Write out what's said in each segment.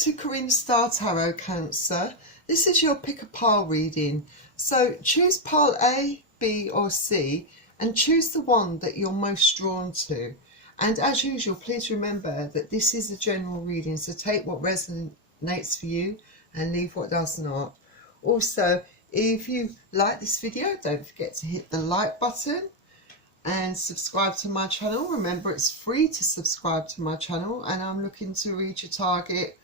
to Karina Star Tarot, Cancer. This is your pick a pile reading. So choose pile A, B or C and choose the one that you're most drawn to. And as usual, please remember that this is a general reading, so take what resonates for you and leave what does not. Also, if you like this video, don't forget to hit the like button and subscribe to my channel. Remember, it's free to subscribe to my channel, and I'm looking to reach a target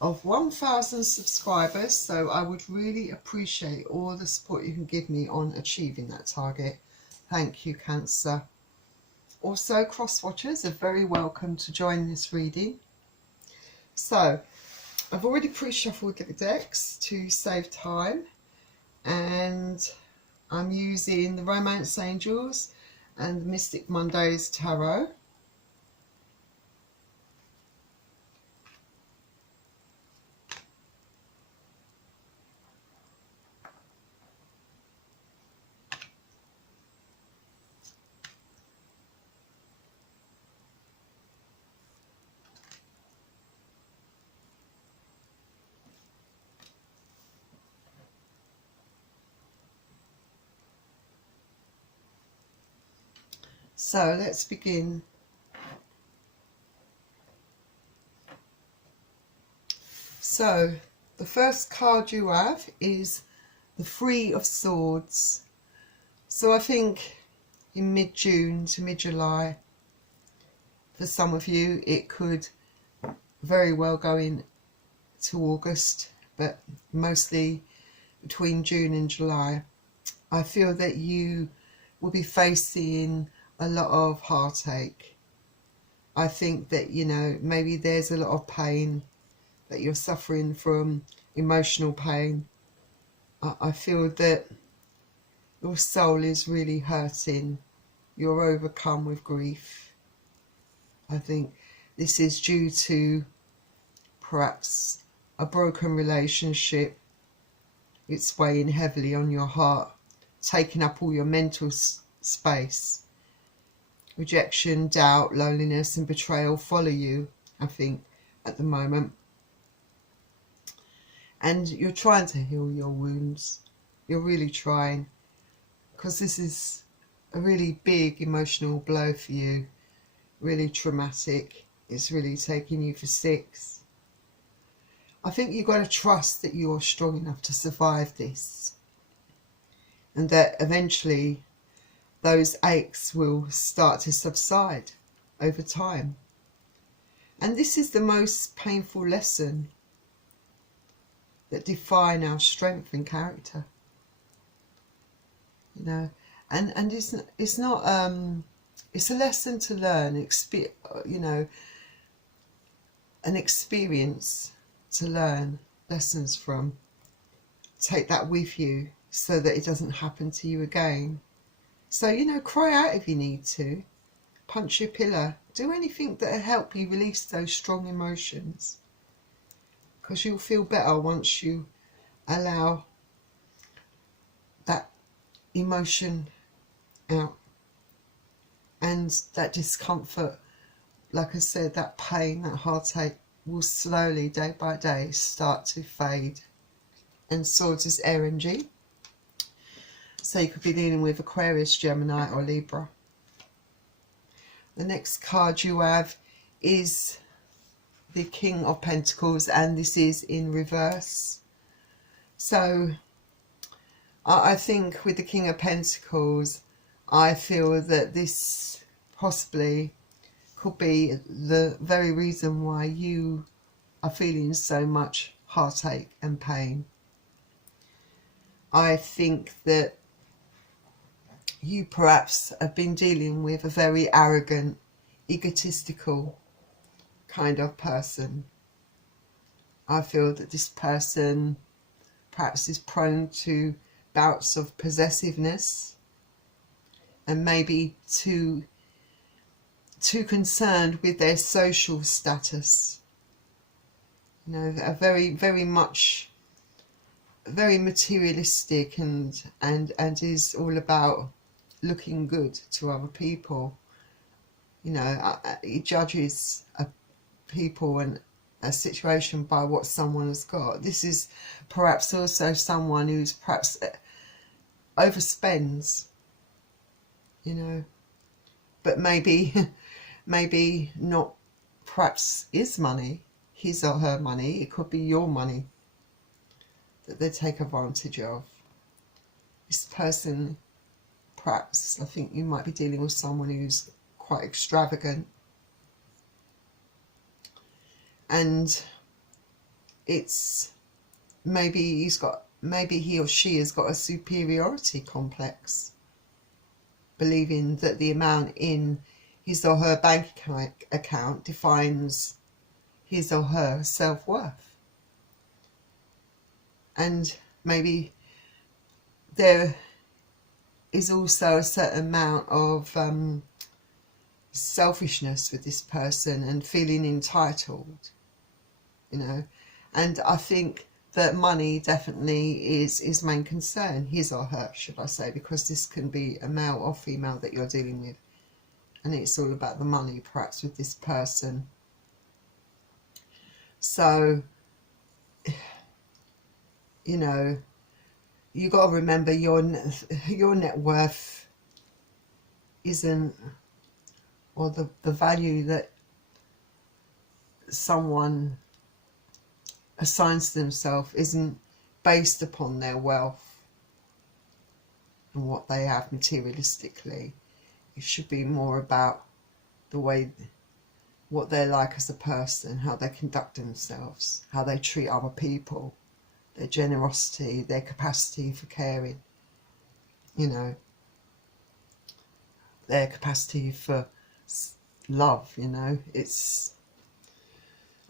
of 1,000 subscribers, so I would really appreciate all the support you can give me on achieving that target. Thank you, Cancer. Also, cross watchers are very welcome to join this reading. So I've already pre-shuffled the decks to save time, and I'm using the Romance Angels and the Mystic Mondays Tarot. So let's begin. So the first card you have is the Three of Swords. So I think in mid-June to mid-July, for some of you it could very well go in to August, but mostly between June and July. I feel that you will be facing a lot of heartache. I think that, you know, maybe there's a lot of pain, that you're suffering from emotional pain. I feel that your soul is really hurting. You're overcome with grief. I think this is due to perhaps a broken relationship. It's weighing heavily on your heart, taking up all your mental space. Rejection, doubt, loneliness and betrayal follow you, I think, at the moment. And you're trying to heal your wounds. You're really trying, because this is a really big emotional blow for you, really traumatic. It's really taking you for six. I think you've got to trust that you're strong enough to survive this, and that eventually those aches will start to subside over time. And this is the most painful lesson that define our strength and character, you know. And it's not it's a lesson to learn, you know, an experience to learn lessons from. Take that with you so that it doesn't happen to you again. So, you know, cry out if you need to, punch your pillow, do anything that'll help you release those strong emotions, because you'll feel better once you allow that emotion out. And that discomfort, like I said, that pain, that heartache will slowly, day by day, start to fade. And Swords is air energy. So you could be dealing with Aquarius, Gemini or Libra. The next card you have is the King of Pentacles, and this is in reverse. So I think with the King of Pentacles, I feel that this possibly could be the very reason why you are feeling so much heartache and pain. I think that you perhaps have been dealing with a very arrogant, egotistical kind of person. I feel that this person perhaps is prone to bouts of possessiveness, and maybe too concerned with their social status. You know, are very much very materialistic and is all about looking good to other people. You know, he judges people and a situation by what someone has got. This is perhaps also someone who's perhaps overspends, you know, but maybe maybe not, perhaps his money, his or her money, it could be your money that they take advantage of. This person, perhaps, I think you might be dealing with someone who's quite extravagant, and it's maybe he or she has got a superiority complex, believing that the amount in his or her bank account defines his or her self-worth. And maybe there is also a certain amount of selfishness with this person and feeling entitled, you know. And I think that money definitely is his main concern, his or her, should I say, because this can be a male or female that you're dealing with, and it's all about the money perhaps with this person. So, you know, you got to remember your net worth isn't, or the value that someone assigns to themselves isn't based upon their wealth and what they have materialistically. It should be more about the way, what they're like as a person, how they conduct themselves, how they treat other people, their generosity, their capacity for caring, you know, their capacity for love, you know. It's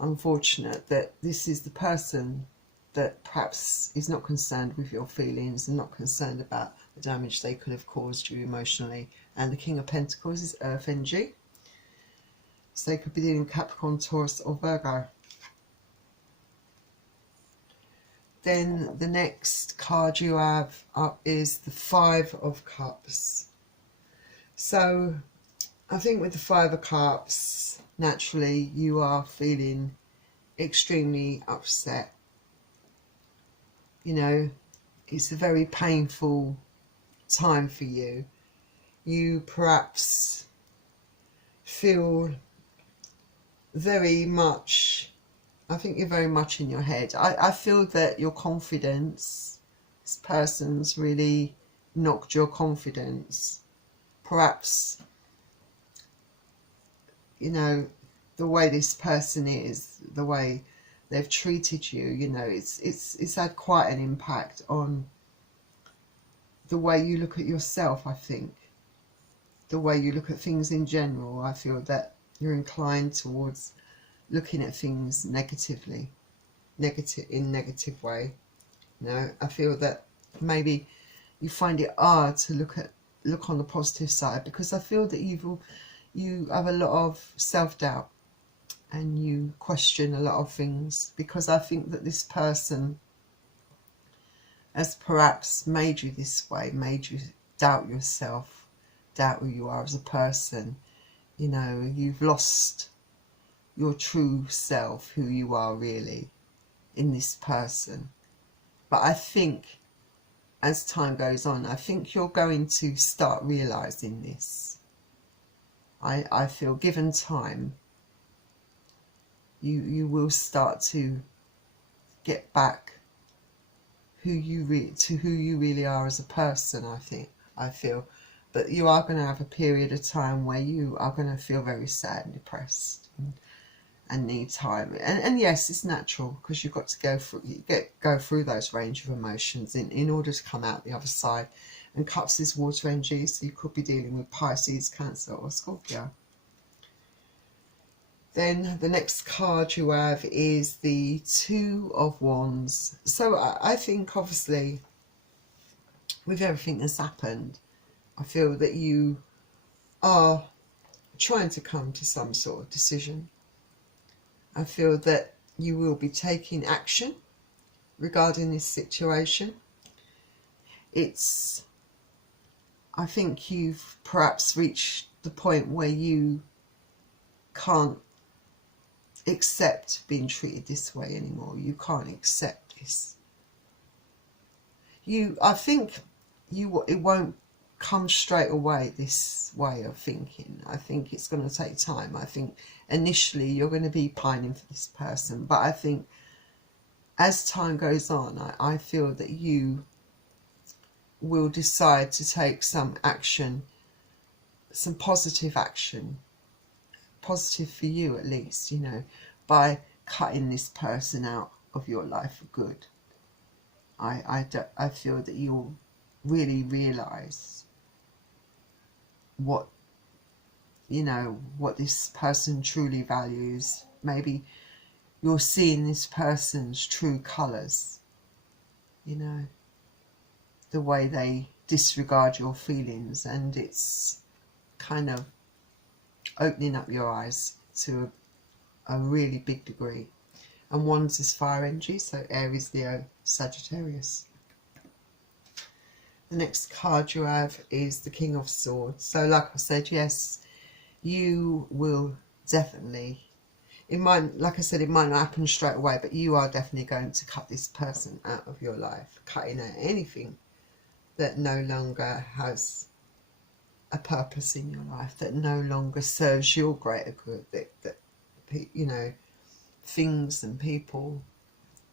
unfortunate that this is the person that perhaps is not concerned with your feelings and not concerned about the damage they could have caused you emotionally. And the King of Pentacles is Earth energy, so they could be dealing with Capricorn, Taurus or Virgo. Then the next card you have up is the Five of Cups. So I think with the Five of Cups, naturally you are feeling extremely upset. You know, it's a very painful time for you. You perhaps feel very much, I think you're very much in your head. I feel that your confidence, this person's really knocked your confidence. Perhaps, you know, the way this person is, the way they've treated you, you know, it's had quite an impact on the way you look at yourself, I think. The way you look at things in general, I feel that you're inclined towards looking at things negatively, in negative way. You know, I feel that maybe you find it hard to look on the positive side, because I feel that you have a lot of self-doubt and you question a lot of things, because I think that this person has perhaps made you this way, made you doubt yourself, doubt who you are as a person. You know, you've lost your true self, who you are really, in this person. But I think as time goes on, I think you're going to start realising this. I feel given time, you will start to get back who you really are as a person, I feel. But you are going to have a period of time where you are going to feel very sad and depressed and need time. And yes, it's natural, because you've got to go through those range of emotions in order to come out the other side. And Cups is water energy, so you could be dealing with Pisces, Cancer or Scorpio. Then the next card you have is the Two of Wands. So I think, obviously, with everything that's happened, I feel that you are trying to come to some sort of decision. I feel that you will be taking action regarding this situation. I think you've perhaps reached the point where you can't accept being treated this way anymore. You can't accept this. I think it won't come straight away, this way of thinking. I think it's going to take time. I think initially you're going to be pining for this person, but I think as time goes on, I feel that you will decide to take some action, some positive action, positive for you at least, you know, by cutting this person out of your life for good. I feel that you'll really realise what, you know, what this person truly values. Maybe you're seeing this person's true colours, you know, the way they disregard your feelings, and it's kind of opening up your eyes to a really big degree. And Wands is fire energy, so Aries, Leo, Sagittarius. The next card you have is the King of Swords. So like I said, yes, you will definitely, it might, like I said, it might not happen straight away, but you are definitely going to cut this person out of your life, cutting out anything that no longer has a purpose in your life, that no longer serves your greater good, that you know, things and people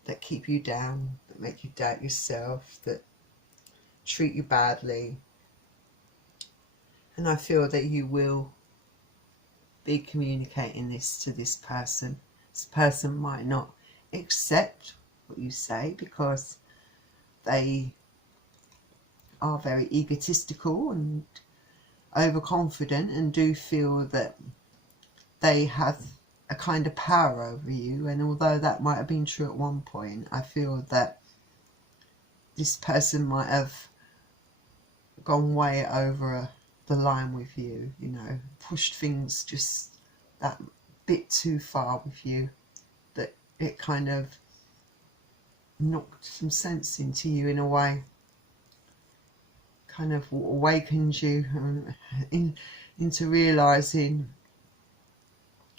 that keep you down, that make you doubt yourself, that treat you badly. And I feel that you will be communicating this to this person. This person might not accept what you say because they are very egotistical and overconfident and do feel that they have a kind of power over you. And although that might have been true at one point, I feel that this person might have gone way over the line with you, you know, pushed things just that bit too far with you, that it kind of knocked some sense into you in a way, kind of awakened you into realising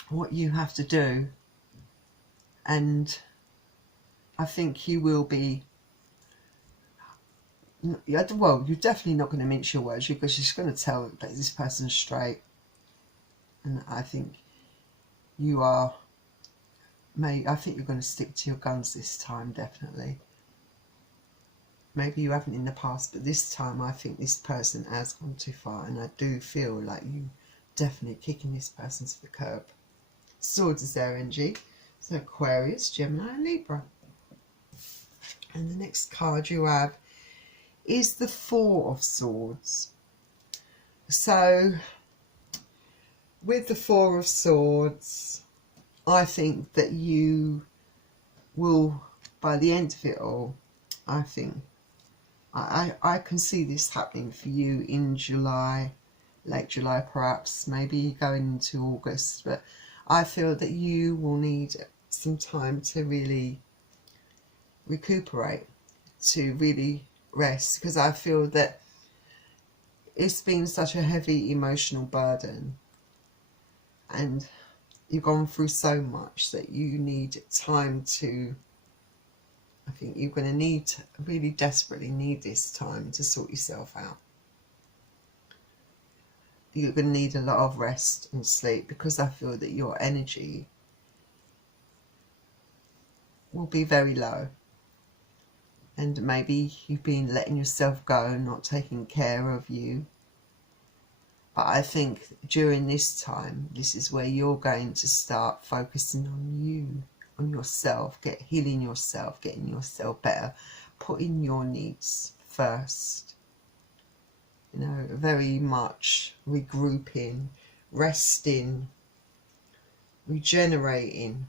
what you have to do. And I think you will be, well, you're definitely not going to mince your words, because you're just going to tell that this person's straight. And I think you are, I think you're going to stick to your guns this time, definitely. Maybe you haven't in the past, but this time I think this person has gone too far, and I do feel like you definitely kicking this person to the curb. Swords is their energy, so Aquarius, Gemini and Libra. And the next card you have is the Four of Swords. So with the Four of Swords, I think that you will, by the end of it all, I think I can see this happening for you in July, late July perhaps, maybe going into August. But I feel that you will need some time to really recuperate, to really rest, because I feel that it's been such a heavy emotional burden and you've gone through so much that you need time to, I think you're going to need, really desperately need this time to sort yourself out. You're going to need a lot of rest and sleep, because I feel that your energy will be very low. And maybe you've been letting yourself go, not taking care of you. But I think during this time, this is where you're going to start focusing on you, on yourself, healing yourself, getting yourself better, putting your needs first. You know, very much regrouping, resting, regenerating,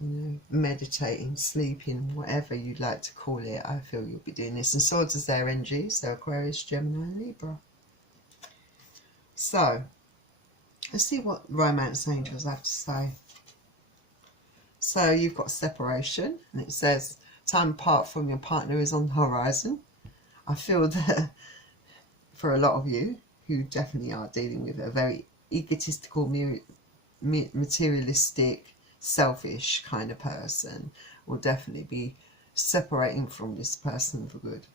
you know, meditating, sleeping, whatever you'd like to call it. I feel you'll be doing this. And Swords is their energy, so Aquarius, Gemini and Libra. So let's see what romance angels have to say. So you've got separation, and it says time apart from your partner is on the horizon. I feel that for a lot of you who definitely are dealing with a very egotistical, materialistic, selfish kind of person will definitely be separating from this person for good.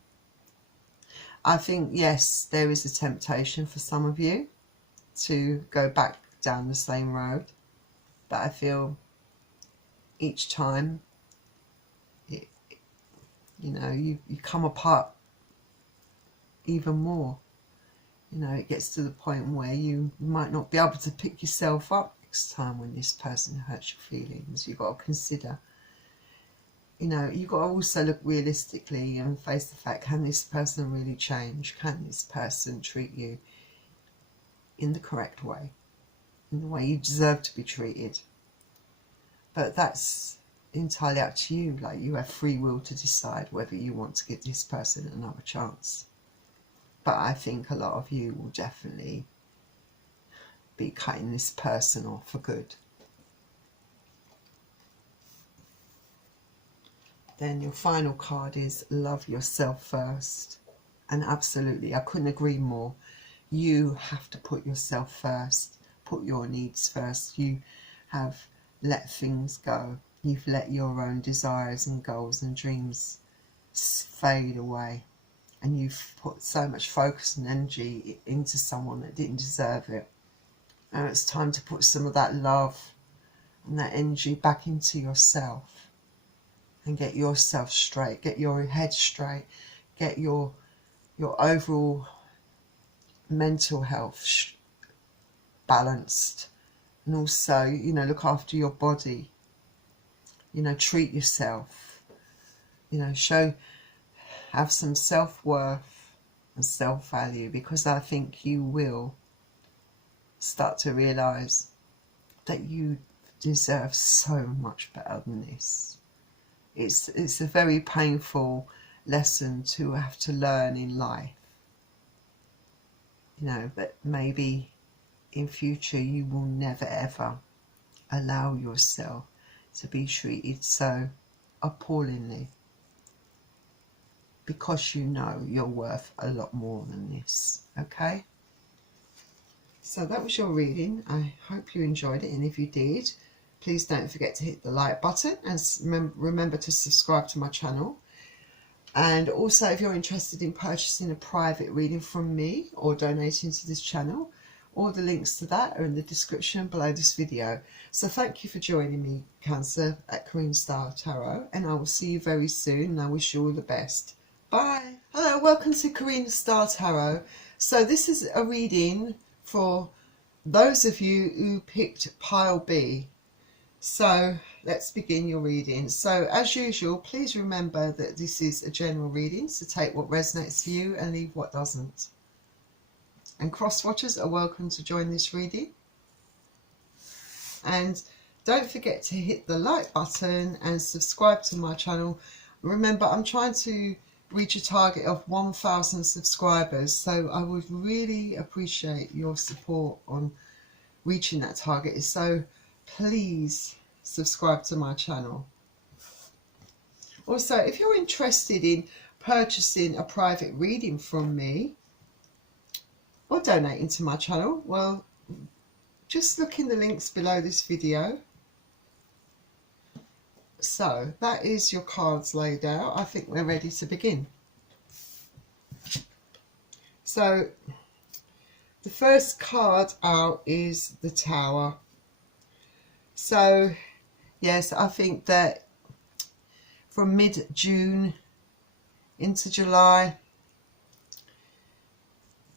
I think, yes, there is a temptation for some of you to go back down the same road, but I feel each time you come apart even more. It gets to the point where you might not be able to pick yourself up next time when this person hurts your feelings. You've got to consider, you've got to also look realistically and face the fact, can this person really change? Can this person treat you in the correct way, in the way you deserve to be treated? But that's entirely up to you. Like, you have free will to decide whether you want to give this person another chance. But I think a lot of you will definitely be cutting this person off for good. Then your final card is love yourself first. And absolutely, I couldn't agree more. You have to put yourself first. Put your needs first. You have let things go. You've let your own desires and goals and dreams fade away. And you've put so much focus and energy into someone that didn't deserve it. And it's time to put some of that love and that energy back into yourself and get yourself straight, get your head straight, get your overall mental health balanced, and also, look after your body, treat yourself, have some self-worth and self-value, because I think you will start to realise that you deserve so much better than this. It's a very painful lesson to have to learn in life, but maybe in future you will never ever allow yourself to be treated so appallingly, because you're worth a lot more than this. Okay, so that was your reading. I hope you enjoyed it, and if you did, please don't forget to hit the like button and remember to subscribe to my channel. And also, if you're interested in purchasing a private reading from me or donating to this channel, all the links to that are in the description below this video. So thank you for joining me, Cancer, at Karina Star Tarot, and I will see you very soon, and I wish you all the best. Bye. Hello, welcome to Karina Star Tarot. So this is a reading for those of you who picked pile B. So let's begin your reading. So as usual, please remember that this is a general reading, so take what resonates for you and leave what doesn't. And cross-watchers are welcome to join this reading. And don't forget to hit the like button and subscribe to my channel. Remember, I'm trying to reach a target of 1,000 subscribers, so I would really appreciate your support on reaching that target. So please subscribe to my channel. Also, if you're interested in purchasing a private reading from me or donating to my channel, well, just look in the links below this video. So that is your cards laid out. I think we're ready to begin. So the first card out is the Tower. So yes, I think that from mid-June into July,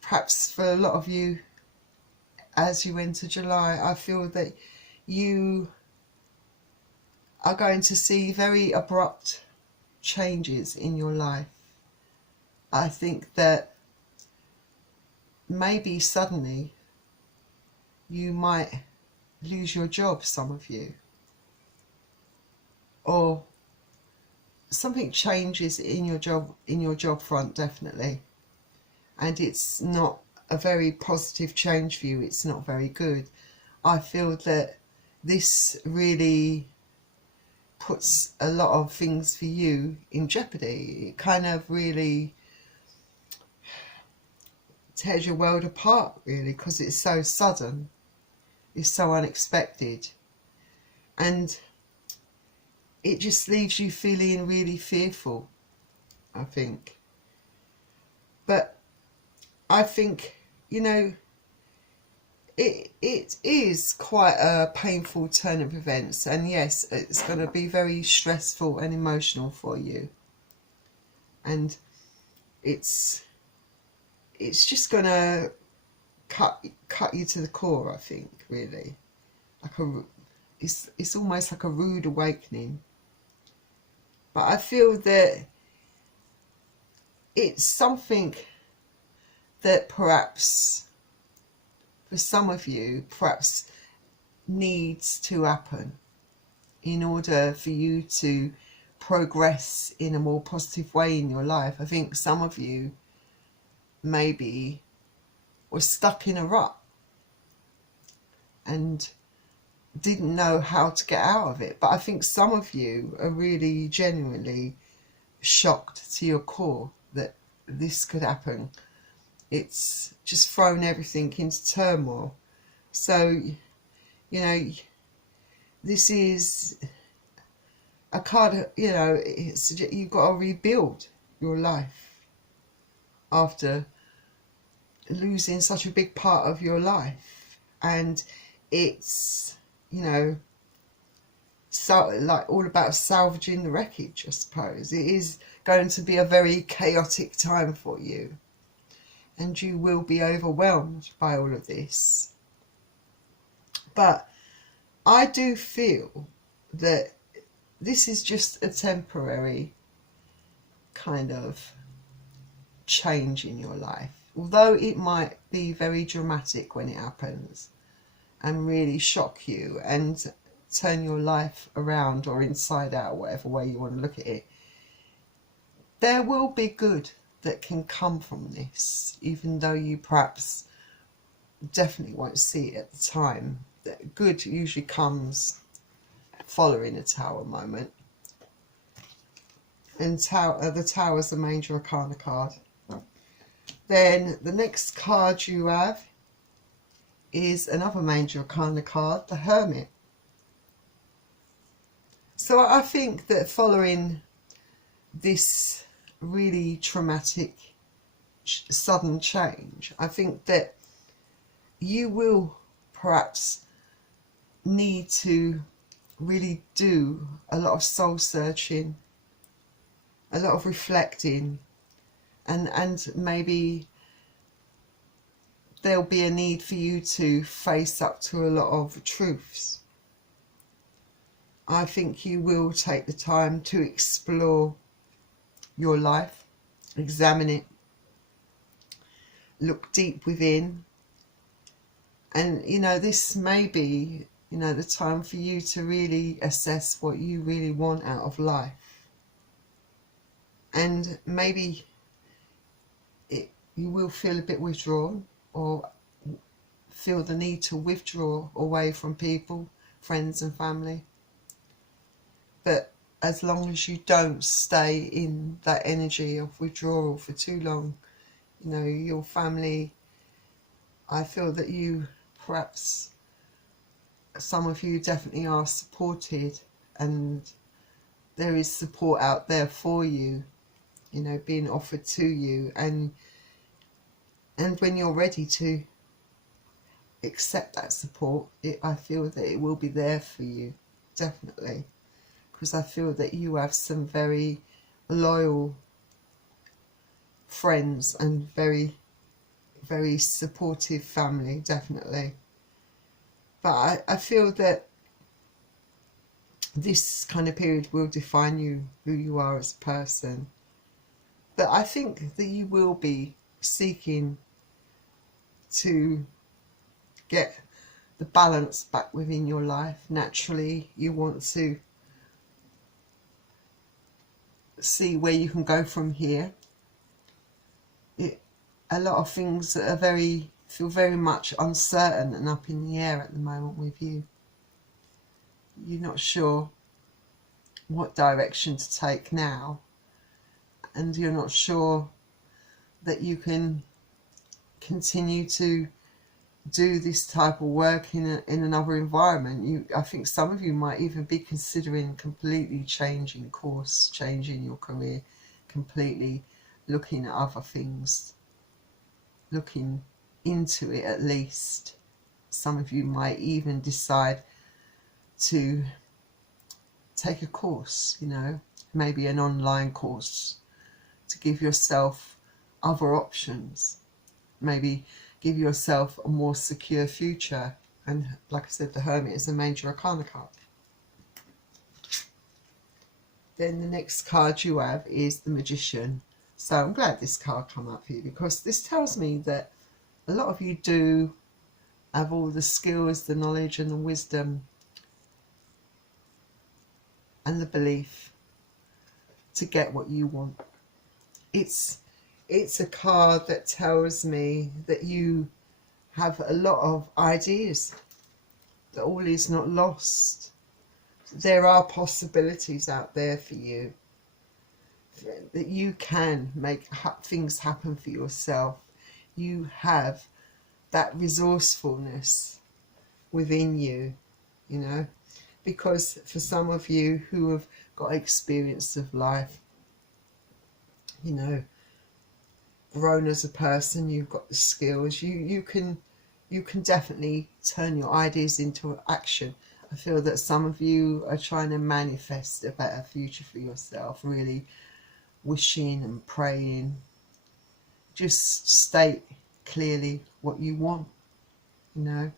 perhaps for a lot of you, as you enter July, I feel that you are going to see very abrupt changes in your life. I think that maybe suddenly you might lose your job, some of you, or something changes in your job front, definitely, and it's not a very positive change for you. It's not very good. I feel that this really puts a lot of things for you in jeopardy. It kind of really tears your world apart, really, because it's so sudden, it's so unexpected. And it just leaves you feeling really fearful, I think. But I think, you know, it is quite a painful turn of events, and yes, it's going to be very stressful and emotional for you, and it's just going to cut you to the core, I think, really. Like it's almost like a rude awakening. But I feel that it's something that perhaps for some of you perhaps needs to happen in order for you to progress in a more positive way in your life. I think some of you maybe were stuck in a rut and didn't know how to get out of it. But I think some of you are really genuinely shocked to your core that this could happen. It's just thrown everything into turmoil. So, you know, this is a card, you know, you've got to rebuild your life after losing such a big part of your life. And it's, you know, so like all about salvaging the wreckage, I suppose. It is going to be a very chaotic time for you, and you will be overwhelmed by all of this. But I do feel that this is just a temporary kind of change in your life, although it might be very dramatic when it happens and really shock you and turn your life around or inside out, whatever way you want to look at it. There will be good that can come from this, even though you perhaps definitely won't see it at the time. That good usually comes following a tower moment. And the tower is the Major Arcana card. Then the next card you have is another Major Arcana card, the Hermit. So I think that following this really traumatic sudden change, I think that you will perhaps need to really do a lot of soul searching, a lot of reflecting, and maybe there'll be a need for you to face up to a lot of truths. I think you will take the time to explore your life, examine it, look deep within, and you know, this may be, you know, the time for you to really assess what you really want out of life. And maybe you will feel a bit withdrawn or feel the need to withdraw away from people, friends and family. But as long as you don't stay in that energy of withdrawal for too long, you know, your family, I feel that you perhaps, some of you definitely are supported, and there is support out there for you, you know, being offered to you, and when you're ready to accept that support, I feel that it will be there for you, definitely, because I feel that you have some very loyal friends and very, very supportive family, definitely. But I feel that this kind of period will define you, who you are as a person. But I think that you will be seeking to get the balance back within your life. Naturally, you want to see where you can go from here. A lot of things that are feel very much uncertain and up in the air at the moment with you. You're not sure what direction to take now, and you're not sure that you can continue to do this type of work in another environment. I think some of you might even be considering completely changing course, changing your career completely, looking at other things, looking into it at least. Some of you might even decide to take a course, you know, maybe an online course, to give yourself other options, maybe give yourself a more secure future. And like I said, the Hermit is a major arcana card. Then the next card you have is the Magician. So I'm glad this card come up here, because this tells me that a lot of you do have all the skills, the knowledge and the wisdom and the belief to get what you want. It's a card that tells me that you have a lot of ideas, that all is not lost. There are possibilities out there for you, that you can make things happen for yourself. You have that resourcefulness within you, you know, because for some of you who have got experience of life, you know, grown as a person, you've got the skills, you can definitely turn your ideas into action. I feel that some of you are trying to manifest a better future for yourself, really wishing and praying. Just state clearly what you want, you know,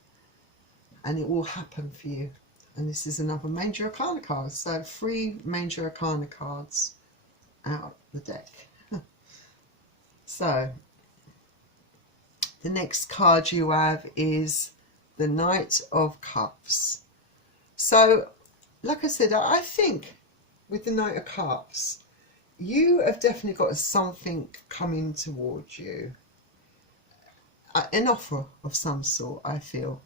and it will happen for you. And this is another major arcana card. So 3 major arcana cards out the deck. So the next card you have is the Knight of Cups. So like I said, I think with the Knight of Cups, you have definitely got something coming towards you, an offer of some sort. I feel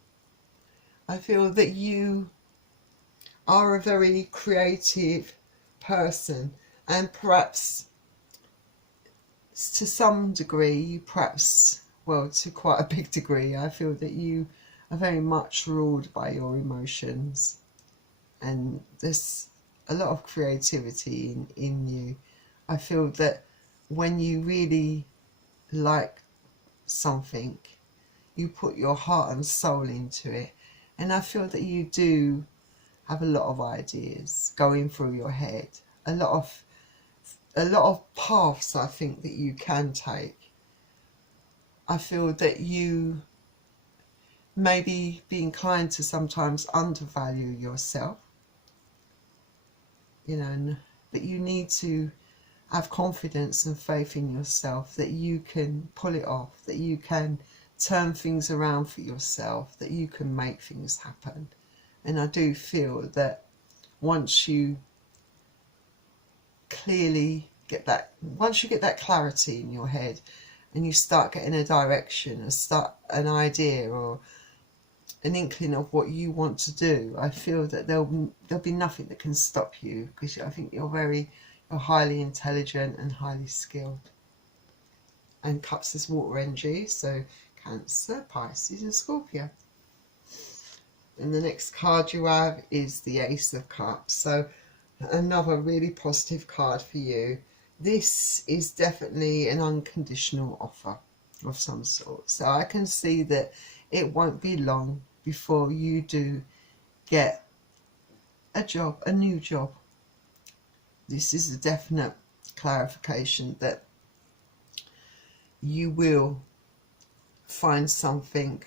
that you are a very creative person, and perhaps to some degree, perhaps, well, to quite a big degree, I feel that you are very much ruled by your emotions, and there's a lot of creativity in you. I feel that when you really like something, you put your heart and soul into it, and I feel that you do have a lot of ideas going through your head, a lot of paths I think that you can take. I feel that you maybe be inclined to sometimes undervalue yourself, you know, but you need to have confidence and faith in yourself that you can pull it off, that you can turn things around for yourself, that you can make things happen. And I do feel that once you clearly get that, once you get that clarity in your head and you start getting a direction and start an idea or an inkling of what you want to do, I feel that there'll be nothing that can stop you, because I think you're highly intelligent and highly skilled. And Cups is water energy, so Cancer, Pisces and Scorpio. And the next card you have is the Ace of Cups. So another really positive card for you. This is definitely an unconditional offer of some sort. So I can see that it won't be long before you do get a job, a new job. This is a definite clarification that you will find something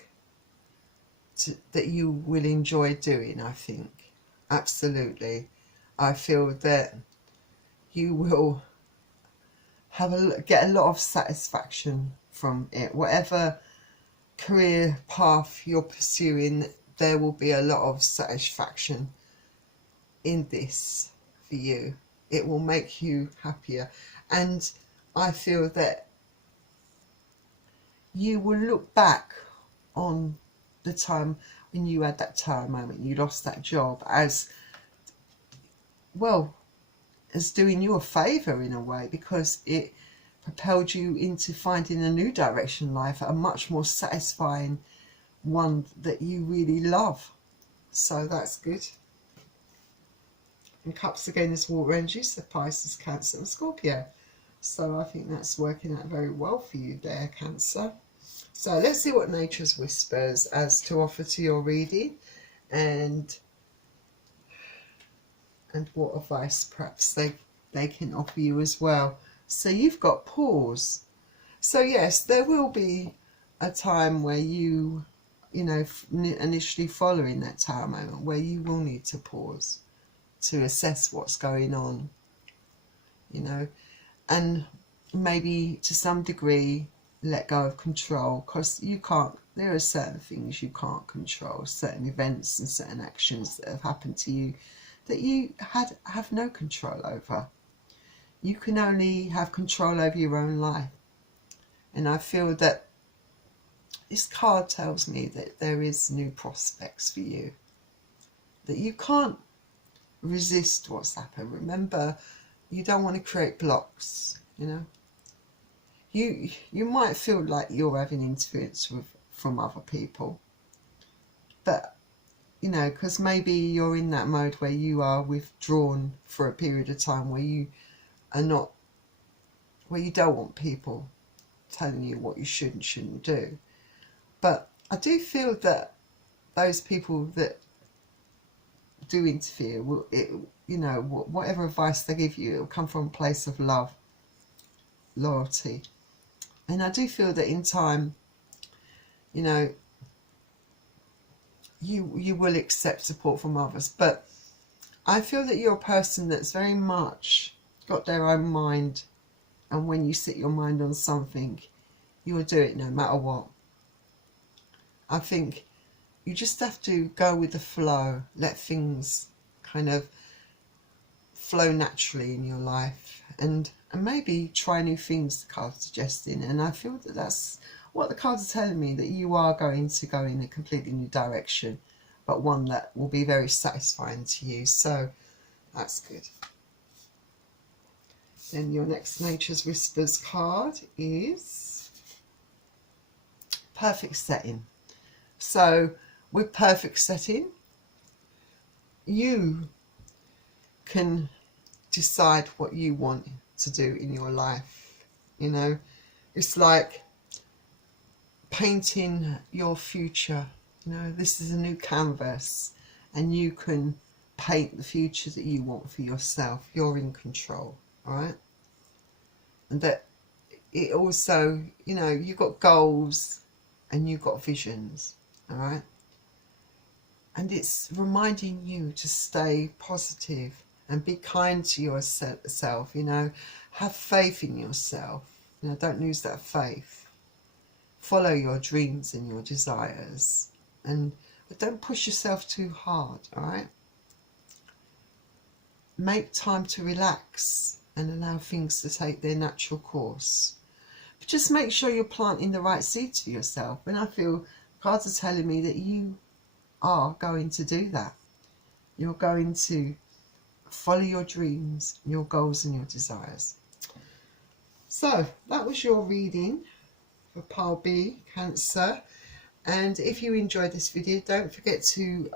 that you will enjoy doing, I think. Absolutely. I feel that you will get a lot of satisfaction from it. Whatever career path you're pursuing, there will be a lot of satisfaction in this for you. It will make you happier, and I feel that you will look back on the time when you had that tower moment, you lost that job, as well, as doing you a favour in a way, because it propelled you into finding a new direction in life, a much more satisfying one that you really love. So that's good. And Cups again is water energies, so Pisces, Cancer and Scorpio. So I think that's working out very well for you there, Cancer. So let's see what Nature's Whispers has to offer to your reading, and what advice perhaps they can offer you as well. So you've got pause. So yes, there will be a time where you know, initially following that tower moment, where you will need to pause to assess what's going on, you know, and maybe to some degree let go of control, because you can't, there are certain things you can't control, certain events and certain actions that have happened to you that you have no control over. You can only have control over your own life. And I feel that this card tells me that there is new prospects for you, that you can't resist what's happened. Remember, you don't want to create blocks, you know. You might feel like you're having interference from other people, but you know, because maybe you're in that mode where you are withdrawn for a period of time, where you are not, where you don't want people telling you what you should and shouldn't do. But I do feel that those people that do interfere will, you know, whatever advice they give you, it will come from a place of love, loyalty. And I do feel that in time, you know, you will accept support from others. But I feel that you're a person that's very much got their own mind, and when you set your mind on something, you will do it no matter what. I think you just have to go with the flow, let things kind of flow naturally in your life, and maybe try new things, the cards suggesting. And I feel that that's what the cards are telling me, that you are going to go in a completely new direction, but one that will be very satisfying to you. So that's good. Then your next Nature's Whispers card is Perfect Setting. So with perfect setting, you can decide what you want to do in your life. You know, it's like painting your future. You know, this is a new canvas, and you can paint the future that you want for yourself. You're in control, all right? And that it also, you know, you've got goals and you've got visions, all right? And it's reminding you to stay positive and be kind to yourself, you know, have faith in yourself, you know, don't lose that faith. Follow your dreams and your desires, but don't push yourself too hard, all right? Make time to relax and allow things to take their natural course. But just make sure you're planting the right seeds for yourself. And I feel cards are telling me that you are going to do that. You're going to follow your dreams, your goals and your desires. So that was your reading for Pile B, Cancer. And if you enjoyed this video, don't forget to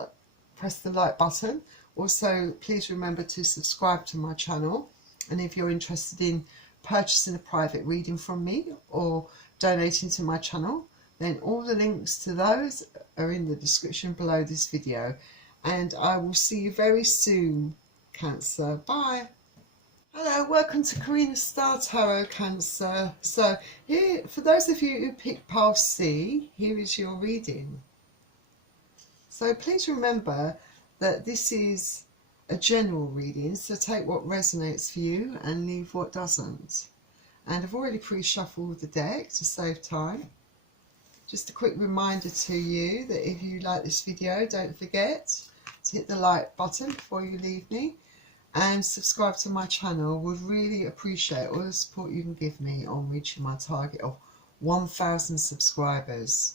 press the like button. Also, please remember to subscribe to my channel. And if you're interested in purchasing a private reading from me or donating to my channel, then all the links to those are in the description below this video. And I will see you very soon, Cancer. Bye. Hello, welcome to Karina Star Tarot, Cancer. So here, for those of you who picked Pile C, here is your reading. So please remember that this is a general reading, so take what resonates for you and leave what doesn't. And I've already pre-shuffled the deck to save time. Just a quick reminder to you that if you like this video, don't forget to hit the like button before you leave me, and subscribe to my channel. Would really appreciate all the support you can give me on reaching my target of 1,000 subscribers.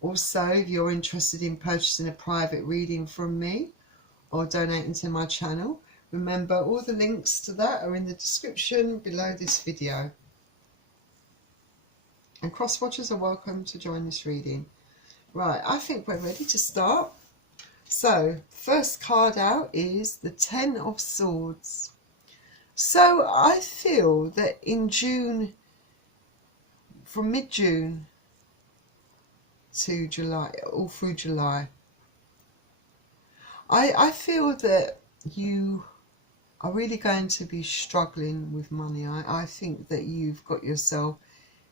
Also, if you're interested in purchasing a private reading from me or donating to my channel, remember all the links to that are in the description below this video. And cross watchers are welcome to join this reading. Right, I think we're ready to start. So, first card out is the Ten of Swords. So, I feel that in June, from mid-June to July, all through July, I feel that you are really going to be struggling with money. I think that you've got yourself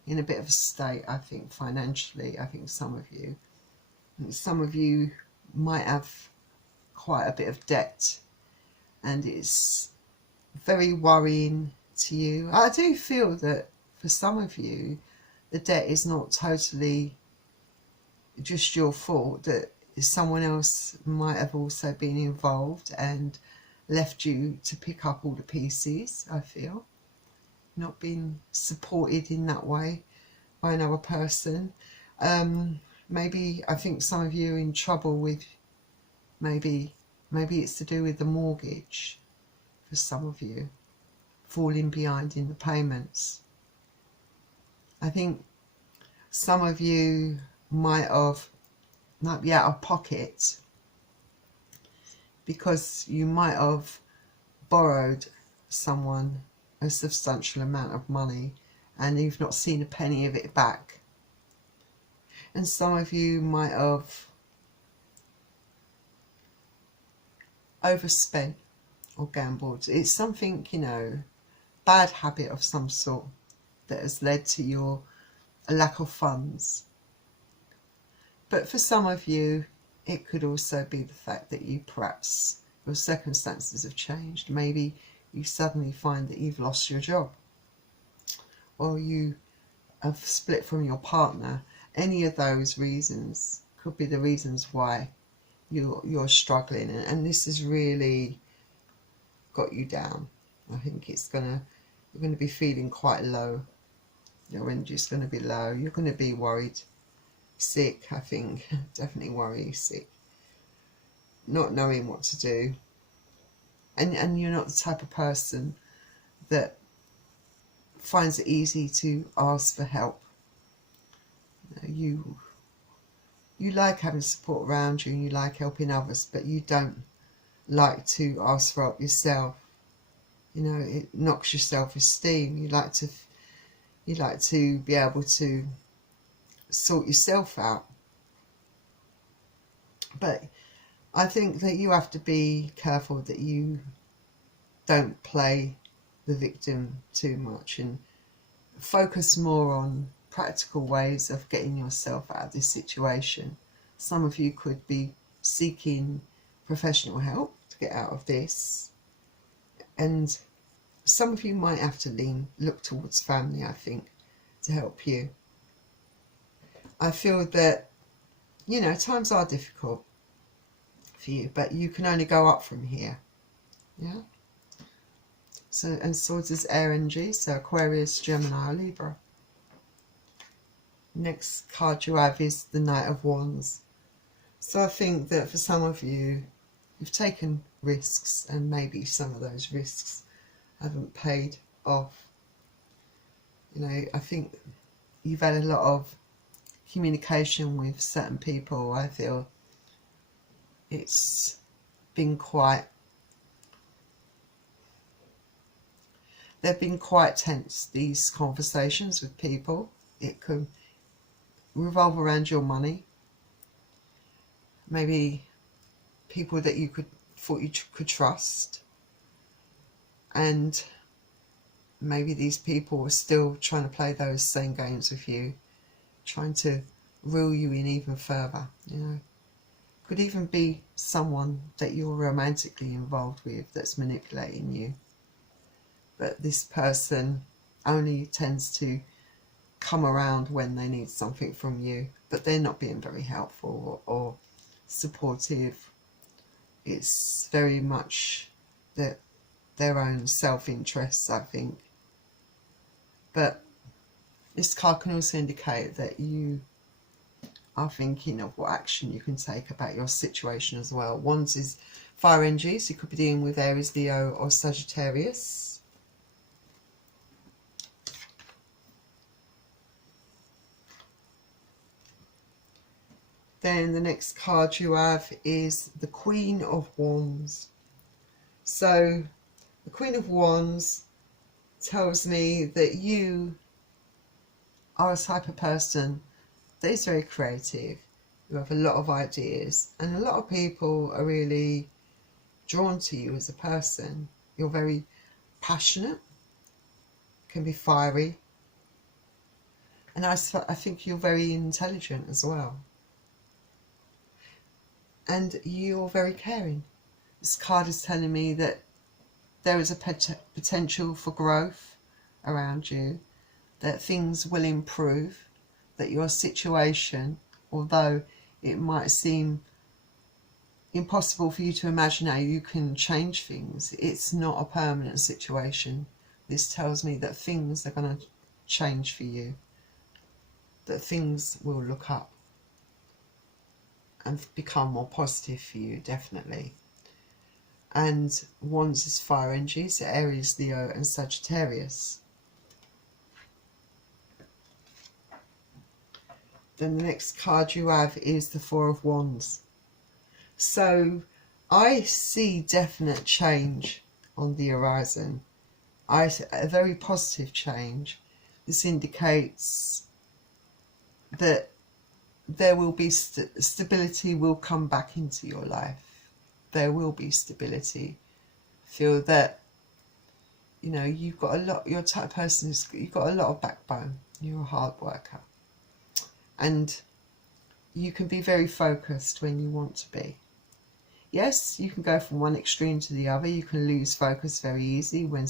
in a bit of a state, I think, financially. I think some of you might have quite a bit of debt, and it's very worrying to you. I do feel that for some of you, the debt is not totally just your fault, that someone else might have also been involved and left you to pick up all the pieces. I feel not being supported in that way by another person. Maybe I think some of you are in trouble with, maybe it's to do with the mortgage. For some of you, falling behind in the payments. I think some of you might be out of pocket because you might have borrowed someone a substantial amount of money and you've not seen a penny of it back. And some of you might have overspent or gambled. It's something, bad habit of some sort that has led to a lack of funds. But for some of you, it could also be the fact that perhaps your circumstances have changed. Maybe you suddenly find that you've lost your job, or you have split from your partner. Any of those reasons could be the reasons why you're struggling, and this has really got you down. I think you're going to be feeling quite low. Your energy's going to be low. You're going to be worried, sick. I think definitely worry, sick, not knowing what to do, and you're not the type of person that finds it easy to ask for help. You like having support around you, and you like helping others, but you don't like to ask for help yourself. It knocks your self-esteem. You like to be able to sort yourself out. But I think that you have to be careful that you don't play the victim too much and focus more on practical ways of getting yourself out of this situation. Some of you could be seeking professional help to get out of this, and some of you might have to look towards family, I think, to help you. I feel that, times are difficult for you, but you can only go up from here. Yeah. So, and swords is air energy, so Aquarius, Gemini, or Libra. Next card you have is the Knight of Wands. So I think that for some of you, you've taken risks, and maybe some of those risks haven't paid off. I think you've had a lot of communication with certain people. I feel it's been they've been quite tense, these conversations with people. It could revolve around your money. Maybe people that you thought you could trust, and maybe these people are still trying to play those same games with you, trying to reel you in even further. Could even be someone that you're romantically involved with that's manipulating you, but this person only tends to come around when they need something from you, but they're not being very helpful or supportive. It's very much their own self-interests, I think. But this card can also indicate that you are thinking of what action you can take about your situation as well. Wands is fire energy, so you could be dealing with Aries, Leo, or Sagittarius. Then the next card you have is the Queen of Wands. So the Queen of Wands tells me that you are a type of person that is very creative. You have a lot of ideas, and a lot of people are really drawn to you as a person. You're very passionate, can be fiery, and I think you're very intelligent as well. And you're very caring. This card is telling me that there is a potential for growth around you, that things will improve, that your situation, although it might seem impossible for you to imagine how you can change things, it's not a permanent situation. This tells me that things are going to change for you, that things will look up and become more positive for you, definitely. And Wands is fire energy, so Aries, Leo and Sagittarius. Then the next card you have is the Four of Wands. So I see definite change on the horizon. A very positive change. This indicates that there will be stability will come back into your life. There will be stability. Feel that, you know, you've got a lot, you're a type of person you've got a lot of backbone. You're a hard worker. And you can be very focused when you want to be. Yes, you can go from one extreme to the other. You can lose focus very easy when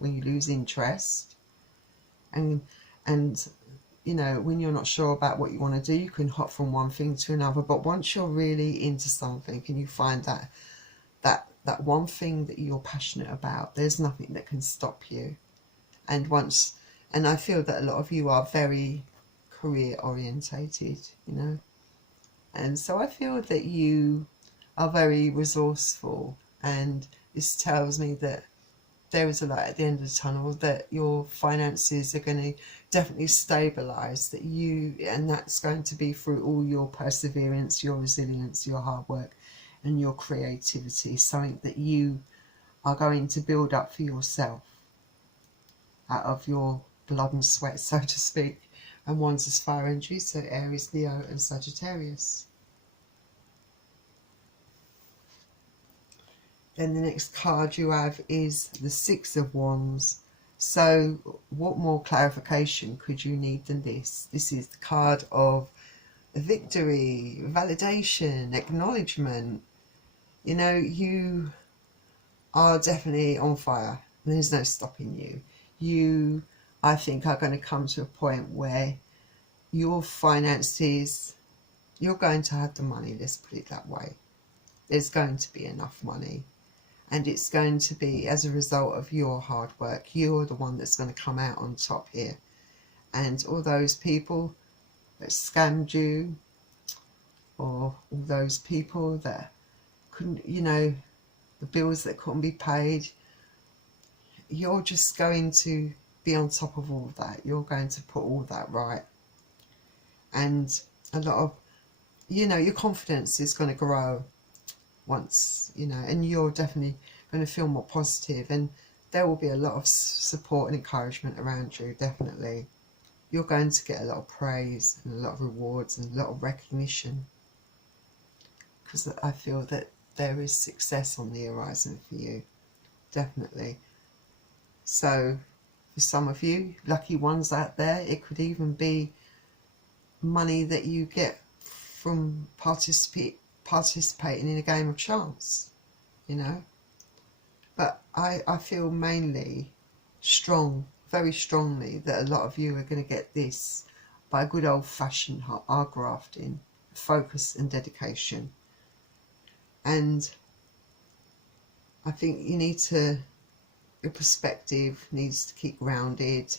you lose interest. And you know, when you're not sure about what you want to do, you can hop from one thing to another. But once you're really into something and you find that one thing that you're passionate about, there's nothing that can stop you. And I feel that a lot of you are very career orientated, you know. And so I feel that you are very resourceful, and this tells me that there is a light at the end of the tunnel, that your finances are going to definitely stabilise, and that's going to be through all your perseverance, your resilience, your hard work and your creativity, something that you are going to build up for yourself out of your blood and sweat, so to speak. And Wands is fire energy, so Aries, Leo and Sagittarius. Then the next card you have is the Six of Wands. So what more clarification could you need than this? This is the card of victory, validation, acknowledgement. You know, you are definitely on fire. There's no stopping you. You, I think, are going to come to a point where your finances, you're going to have the money, let's put it that way. There's going to be enough money. And it's going to be as a result of your hard work. You're the one that's going to come out on top here. And all those people that scammed you, or all those people that couldn't, you know, the bills that couldn't be paid, you're just going to be on top of all of that. You're going to put all that right. And a lot of, you know, your confidence is going to grow once, you know, and you're definitely going to feel more positive, and there will be a lot of support and encouragement around you, definitely. You're going to get a lot of praise and a lot of rewards and a lot of recognition, because I feel that there is success on the horizon for you, definitely. So for some of you lucky ones out there, it could even be money that you get from participating in a game of chance, you know. But I feel mainly very strongly, that a lot of you are going to get this by good old-fashioned hard grafting, focus and dedication. And I think your perspective needs to keep grounded,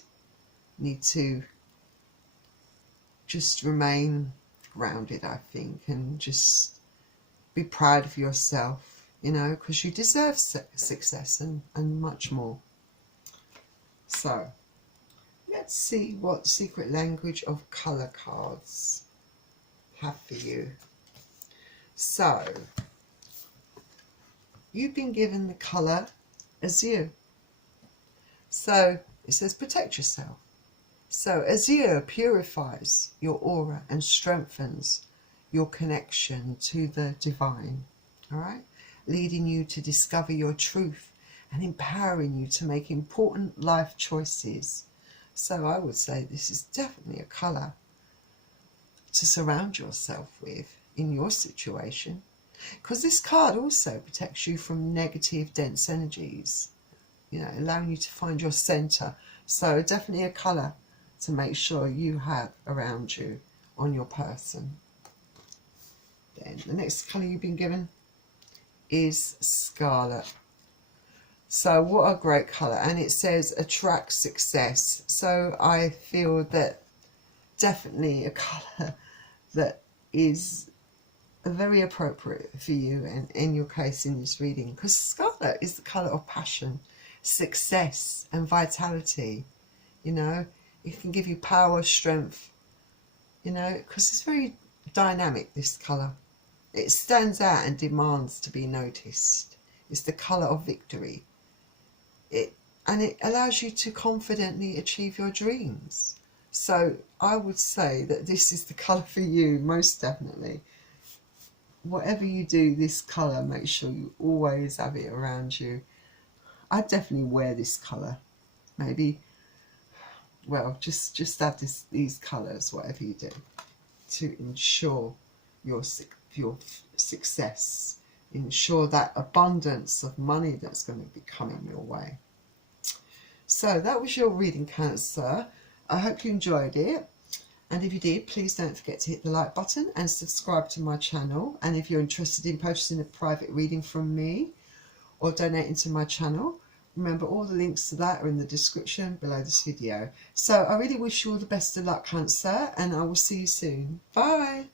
need to just remain grounded, I think, and just be proud of yourself, you know, because you deserve success and much more. So let's see what secret language of colour cards have for you. So, you've been given the colour azure. So, it says protect yourself. So, azure purifies your aura and strengthens your connection to the divine. All right? Leading you to discover your truth and empowering you to make important life choices. So, I would say this is definitely a colour to surround yourself with in your situation, because this card also protects you from negative dense energies, you know, allowing you to find your center. So definitely a color to make sure you have around you on your person. Then the next color you've been given is scarlet. So what a great color, and it says attract success. So I feel that definitely a color that is very appropriate for you and in your case in this reading, because scarlet is the colour of passion, success and vitality. You know, it can give you power, strength, you know, because it's very dynamic, this colour. It stands out and demands to be noticed. It's the colour of victory. And it allows you to confidently achieve your dreams. So I would say that this is the colour for you, most definitely. Whatever you do, this colour, make sure you always have it around you. I'd definitely wear this colour. Maybe, well, just have these colours, whatever you do, to ensure your success. Ensure that abundance of money that's going to be coming your way. So that was your reading, Cancer. I hope you enjoyed it. And if you did, please don't forget to hit the like button and subscribe to my channel. And if you're interested in purchasing a private reading from me or donating to my channel, remember all the links to that are in the description below this video. So I really wish you all the best of luck, Cancer, and I will see you soon. Bye.